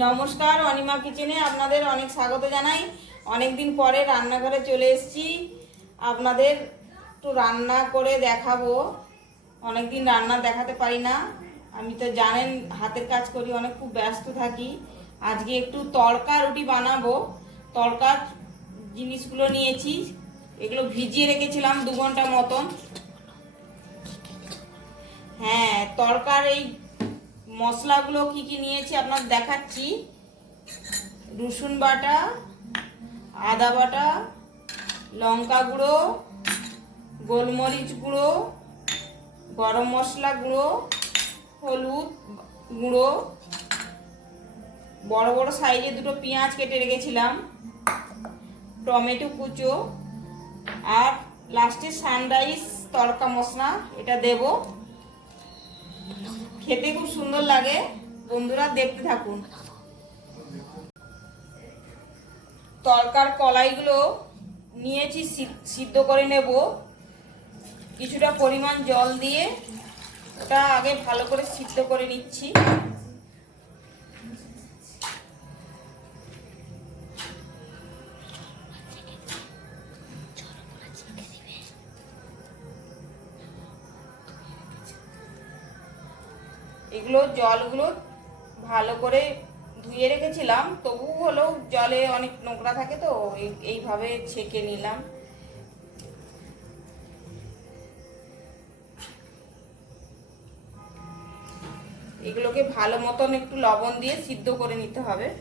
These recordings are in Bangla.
নমস্কার, অনিমা কিচেনে আপনাদের অনেক স্বাগত জানাই। অনেক দিন পরে রান্নাঘরে চলে এসেছি। আপনাদের একটু রান্না করে দেখাবো। অনেক দিন রান্না দেখাতে পারি না। আমি তো জানেন, হাতের কাজ করি, অনেক খুব ব্যস্ত থাকি। আজকে একটু তড়কা রুটি বানাবো। তড়কার জিনিসগুলো নিয়েছি। এগুলো ভিজিয়ে রেখেছিলাম দু ঘণ্টা মতন। হ্যাঁ তড়কার এই মশলাগুলো কি কি নিয়েছি আপনার দেখাচ্ছি। রসুন বাটা, আদা বাটা, লঙ্কা গুঁড়ো, গোলমরিচ গুঁড়ো, গরম মশলা গুঁড়ো, হলুদ গুঁড়ো। বড় বড় সাইজে দুটো পেঁয়াজ কেটে রেখেছিলাম। টমেটো কুচো আর লাস্টে সানরাইস তড়কা মশলা, এটা দেবো। খেতে খুব সুন্দর লাগে। বন্ধুরা দেখতে থাকুন। তরকার কলাইগুলো নিয়েছি সিদ্ধ করে নেব। কিছুটা পরিমাণ জল দিয়ে ওটা আগে ভালো করে সিদ্ধ করে নিচ্ছি। এগুলো জলগুলো ভালো করে ধুয়ে রেখেছিলাম তবু হলেও জলে অনেক নোংরা থাকে তো, এই- এইভাবে ছেঁকে নিলাম। এগুলোকে ভালো মতন একটু লবণ দিয়ে সিদ্ধ করে নিতে হবে।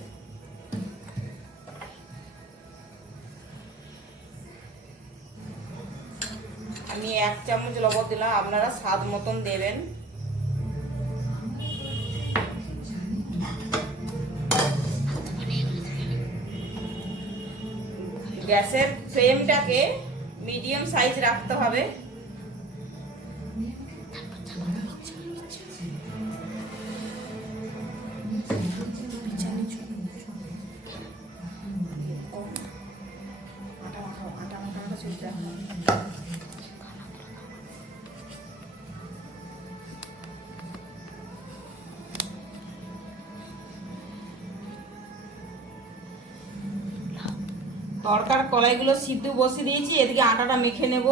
আমি এক চামচ লবণ দিলাম, আপনারা স্বাদ মতন দেবেন। গ্যাসের ফ্লেমটাকে মিডিয়াম সাইজ রাখতে হবে। তরকার কলাইগুলো সিদ্ধ বসিয়ে দিয়েছি এদিকে আটাটা মেখে নেব।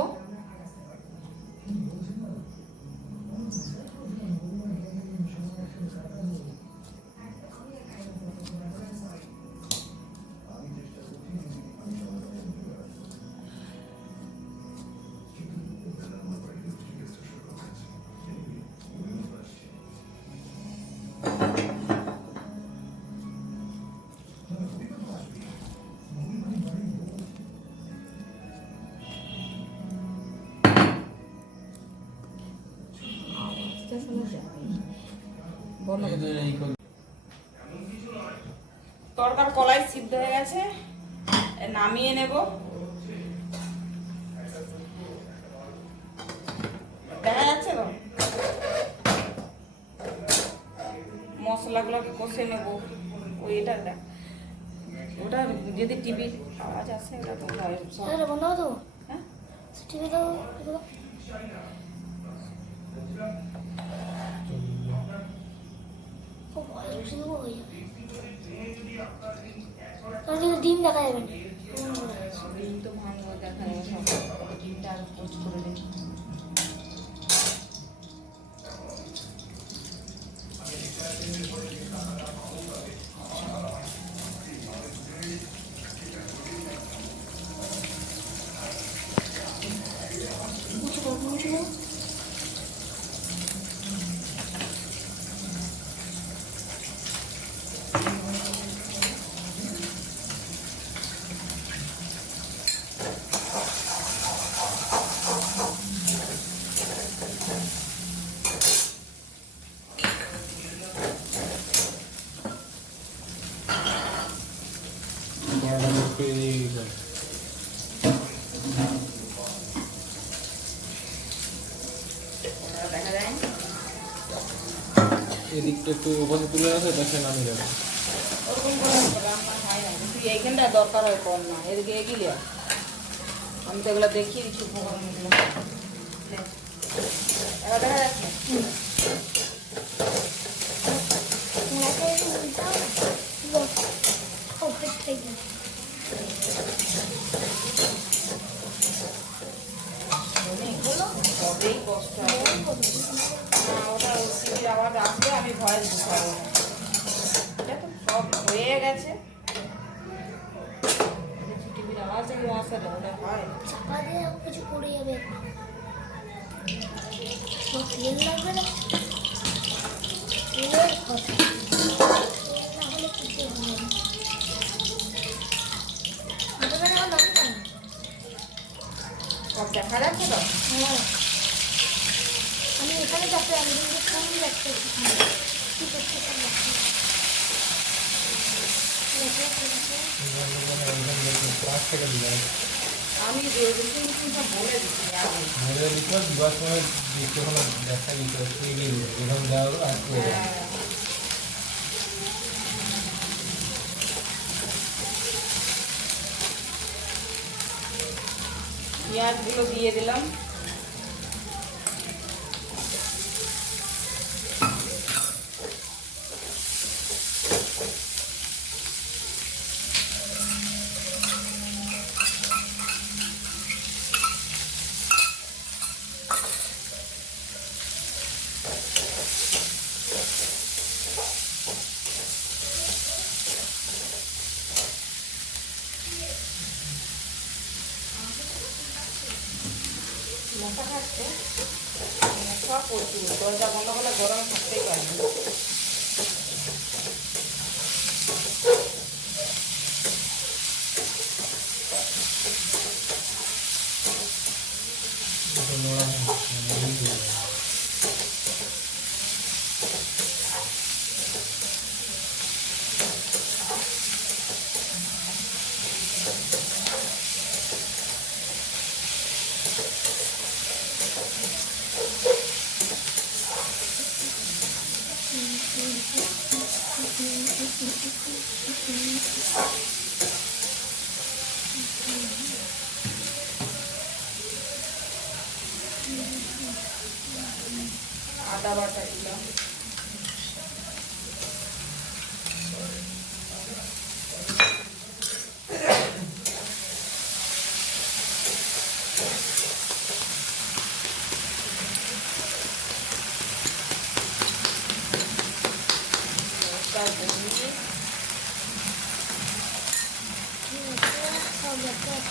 তরকার কলাই সিদ্ধ হয়ে গেছে। নামিয়ে নেব। দেখা যাচ্ছে তো? মশলাগুলোকে কষে নেব। ওই এটা দেখ। ওটা যদি টিভির আওয়াজ আসে ওটা তো হয় তো হ্যাঁ দেবো হয়ে যাবে দেখা যাবে না দিন তো ভাঙবো দেখা যাবে সব দিনটা করে দেখি একটু বসে তুলে আছে তার সে নামিয়ে যাবে এইখানটা দরকার হয় কম না এদিকে এগিয়ে আমি তো এগুলো দেখিয়ে দিচ্ছি এবার দেখা ভয় ঢুকাবো এটা তো সব হয়ে। গেছে টিভির আওয়াজে মশা ওটা হয় কিছু পড়ে যাবে লাগবে না তেলের কথা দেখা যাচ্ছে তো আমি এখানে যাতে আমি দেখতে দিলাম আমি বলে দিচ্ছি আগে মনে দিচ্ছিল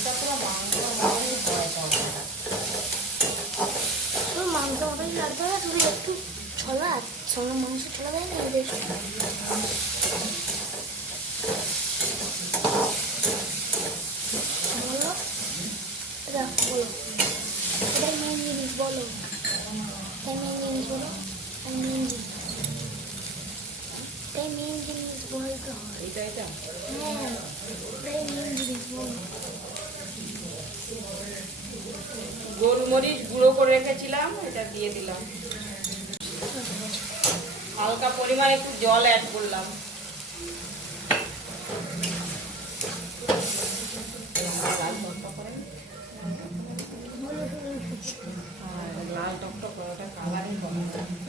এটা পুরো মাংস একটু ছলা সঙ্গে মাংস ছলা দেয় না এদের বলো এটা বলো এটাই মেন জিনিস বলো এটাই মেন জিনিস বলো এটাই মেন জিনিস এটাই মেন জিনিস বলতে হয় এইটা এটা হ্যাঁ এটাই মেন জিনিস বলো গোলমরিচ গুঁড়ো করে রেখেছিলাম এটা দিয়ে দিলাম হালকা পরিমাণ একটু জল করে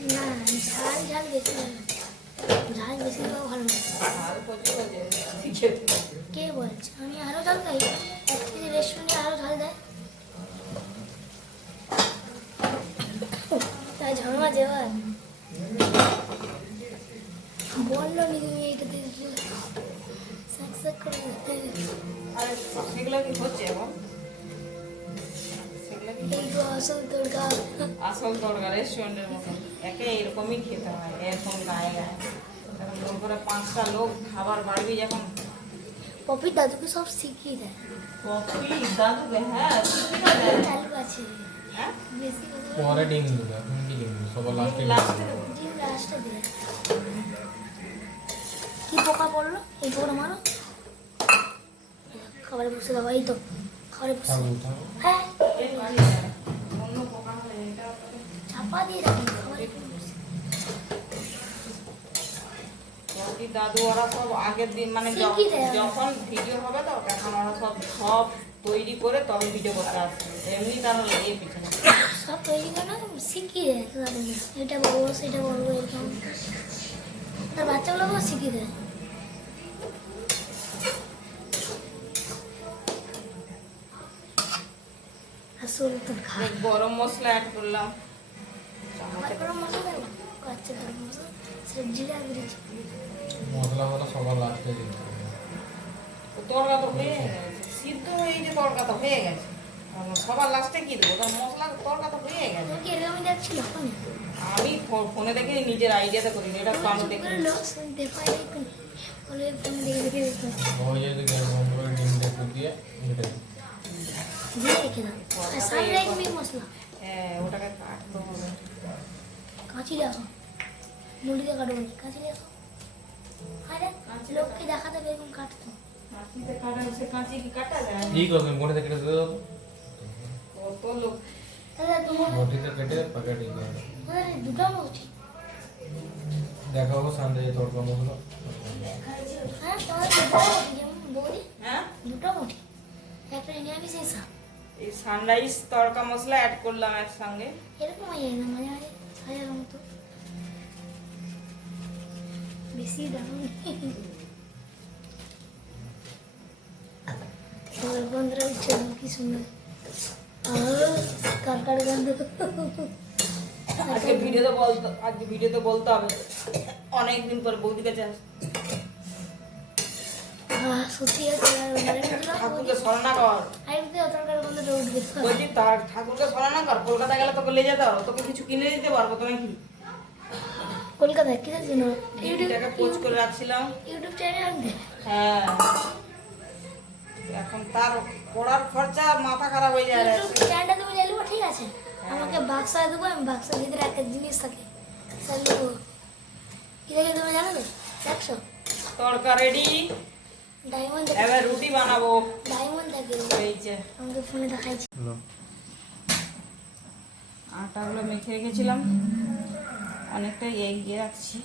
না? হ্যাঁ, ঝাল ঝাল বেশি ঝাল বেশি দেওয়া ভালো ঝাল হয়ে কে বলছে আমি আরও ঝাল খাই এক কেজি রেস্টুরেন্টে ঝাল দেয় ঝাল মাছ এবার বলল নি তুমি এইটা দিয়ে স্যাক স্যাক করে দিতে। আরে সেগুলো কি হচ্ছে এখন সেগুলো কি এই তো আসল তড়কা আসল তরকা রেস্টুরেন্টের মতন একে এরকমই খেতে হয় এরকম গায়ে গায়ে তখন জোর করে পাঁচটা লোক খাবার বাড়বি যখন পপির দাদুকে সব শিখিয়ে দেয় কফি দাদুকে হ্যাঁ শিখিয়ে দেয়। চালু আছে হ্যাঁ বেশি কথা পরে ডিম দেবে এখন কি ডিম দেবে সবার লাস্টে লাস্টে দেবো ডিম লাস্টে পোকা পড়ল এই পোকা মারো। খাবারে বসে দাও এই তো ঘরে বসে। হ্যাঁ। চাপা দিয়ে। বৌদি দাদু ওরা সব আগের দিন মানে। যখন ভিডিও হবে তো তখন ওরা সব সব তৈরি করে তবে ভিডিও করতে আসবে এমনি তারা লেগে পিছনে। সব তৈরি করে শিখিয়ে দেয়। এটা বলব সেটা বলব এরকম। তার বাচ্চাগুলোকেও শিখিয়ে দেয়। গরম মশলা অ্যাড করলাম। গরম মশলা দেবো? আচ্ছা গরম মশলা। সেটা জিরা দিয়েছি মশলা মশলা সবার লাস্টে দিতে হবে তরকা তো হয়ে সিদ্ধ হয়ে যে তরকা তো হয়ে গেছে। সবার লাস্টে কি দেবো? ওটা মশলা তরকা তো হয়ে গেছে। কি আমি ফোনে দেখে নিজের আইডিয়াতে করি এটা তো আমি দেখি দেখা যায় তো বলে ফোনে দেখে দেখে। ওই করে ডিমটা ফুটিয়ে এটা দিয়ে রেখে দাও সানরাইজ মিট মশলা হ্যাঁ ওটাকে কাটতে হবে কাঁচি দেখো মুড়িতে কাটো কাঁচি দেখো আরে লোককে দেখাতে হবে এরকম কাটতো কাঁচিতে কাটা কাঁচি কি কাটা যায় কি করবে মোটে কেটে দাও কত লোক তাহলে তোমার মোটিতে কেটে দুটো মুঠি দেখাবো সানডে তড়কা মশলা হ্যাঁ দুটো বৌদি হ্যাঁ দুটো মুঠি একটা নিরামিষ এই সানরাইজ তড়কা মশলা অ্যাড করলাম একসঙ্গে। এরকম হাজার মতো বেশি দাম বন্ধুরা উঠছে কি সুন্দর। গন্ধ আজকে ভিডিওতে বলতে আজকে ভিডিওতে বলতে হবে অনেকদিন পর বৌদি কাছে আস- আহ, সত্যি আছে আর ঘরের মধ্যে না, ঠাকুরকে স্মরণা কর। আর এমনিতে তরকারি গন্ধটা উঠবে বলছি তার ঠাকুরকে স্মরণা কর। কলকাতা গেলে তোকে নিয়ে যেতে হবে। তোকে কিছু কিনে দিতে পারব তো নাকি কলকাতায় কিসের জন্য ইউটিউব পোস্ট করে রাখছিলাম। ইউটিউব চ্যানেল হ্যাঁ। এখন তার পড়ার খরচা মাথা খারাপ হয়ে যায়। ইউটিউব চ্যানেলটা তুমি নিয়ে নেব ঠিক আছে? আমাকে বাক্সা দেবো আমি বাক্সার ভিতরে একটা জিনিস থাকে। স্যার নেব। কি তুমি জানো তো? দেখছ? তড়কা রেডি। ডায়মন্ড এবার রুটি বানাবো। ডায়মন্ড থাকে এই যে। আমাকে ফোনে দেখাইছে। আটাগুলো মেখে রেখেছিলাম। অনেকটা এগিয়ে রাখছি।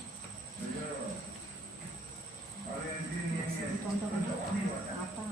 আটা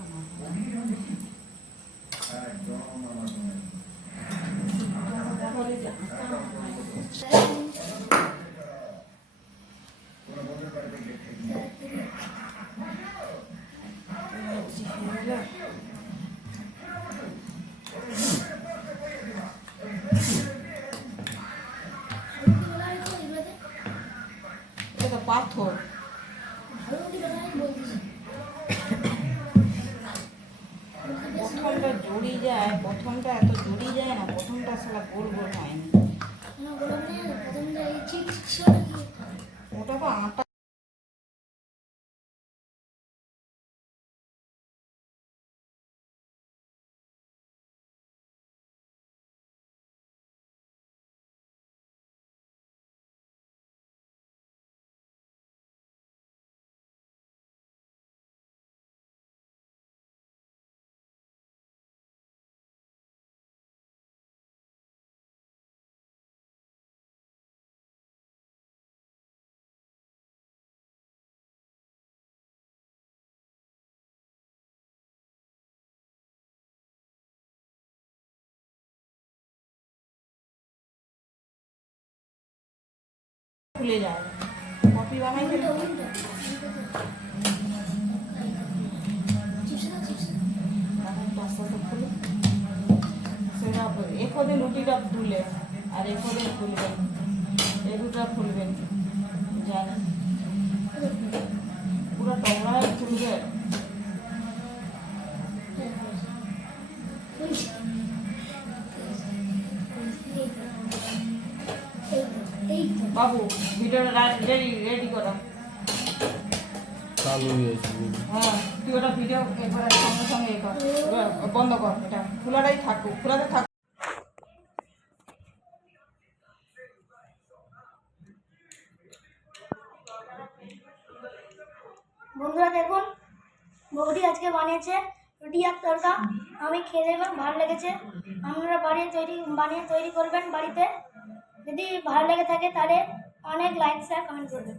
জড়িয়ে যায় প্রথমটা এত জড়িয়ে যায় না প্রথমটা সারা গোল গোল হয়নি। ওটা তো আটা খুলে যায় কপি বানাই এখদিন রুটিটা ফুলে আর এখদিন ফুলবেন এ দুটা ফুলবেন জানি। রেডি রেডি করো। চালু হয়েছে হ্যাঁ তুই ওটা ভিডিও একবার সঙ্গে সঙ্গে এ কর। বন্ধ কর এটা। খোলাটাই থাকুক খোলাতে থাকুক। বন্ধুরা দেখুন বৌদি আজকে বানিয়েছে রুটি আর তরকা। আমি খেয়ে দেখলাম ভালো লেগেছে। আপনারা বাড়িয়ে তৈরি বানিয়ে তৈরি করবেন বাড়িতে। যদি ভালো লেগে থাকে তাহলে অনেক লাইক শেয়ার কমেন্ট করবেন।